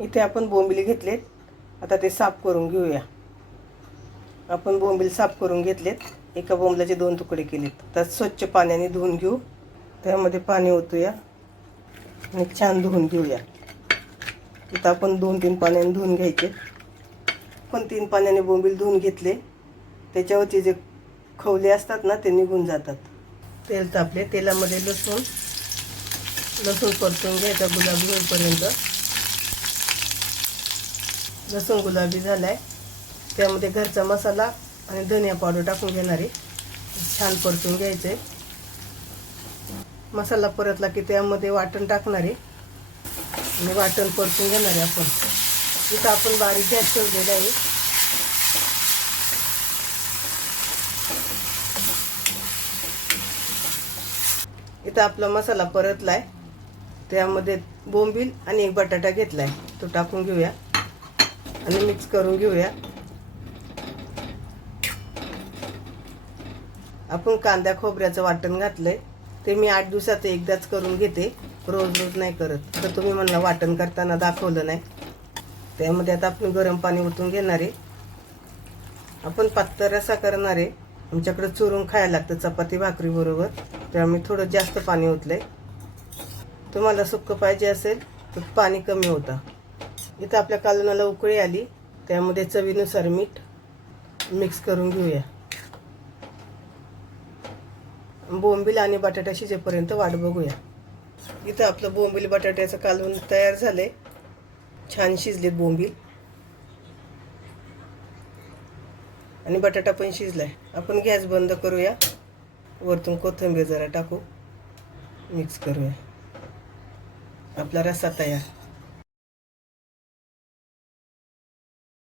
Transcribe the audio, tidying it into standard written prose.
इथे आपण बोंबिल घेतलेत, आता ते साफ करून घेऊया। आपण बोंबील साफ करून घेतलेत, एका बोंबलाचे 2 तुकडे केलेत। आता स्वच्छ पाण्याने धुवून घेऊ। त्यामध्ये पाणी ओतूया आणि छान धुवून घेऊया। इथं आपण 2-3 पाण्याने धुवून घ्यायचे। पण 3 पाण्याने बोंबील धुवून घेतले, त्याच्यावरचे जे खवले असतात ना ते निघून जातात। तेल तापले, तेलामध्ये लसूण परतून घ्यायचा गुलाबी होईपर्यंत। लसूण गुलाबी झालाय, त्यामध्ये घरचा मसाला आणि धनिया पावडर टाकून घेणार आहे। छान परतून घ्यायचे। मसाला परतला की त्यामध्ये वाटण टाकणार आहे आणि वाटण परतून घेणार आहे आपण। इथं आपण बारीक गॅस ठेवलेला आहे। इथं आपला मसाला परतलाय, त्यामध्ये बोंबील आणि एक बटाटा घेतलाय, तो टाकून घेऊया आणि मिक्स करून घेऊया। आपण कांदा खोबऱ्याचं वाटण घातलंय, ते मी 8 दिवसात एकदाच करून घेते, रोज रोज नाही करत। तर तुम्ही म्हणला वाटण करताना दाखवलं नाही। त्यामध्ये आता आपण गरम पाणी ओतून घेणार आहे। आपण पातळ रस्सा करणार आहे, आमच्याकडे चुरून खायला लागतं चपाती भाकरी बरोबर, त्यामुळे थोडं जास्त पाणी ओतलंय। तुम्हाला सुक्क पाहिजे असेल तर पाणी कमी होतं। इथं आपल्या कालवणाला उकळी आली, त्यामध्ये चवीनुसार मीठ मिक्स करून घेऊया। बोंबील आणि बटाटा शिजेपर्यंत वाट बघूया। इथं आपलं बोंबील बटाट्याचं कालवण तयार झाले, छान शिजले बोंबील आणि बटाटा पण शिजलाय। आपण गॅस बंद करूया, वरतून कोथिंबीर जरा टाकू, मिक्स करूया। आपला रस्सा तयार।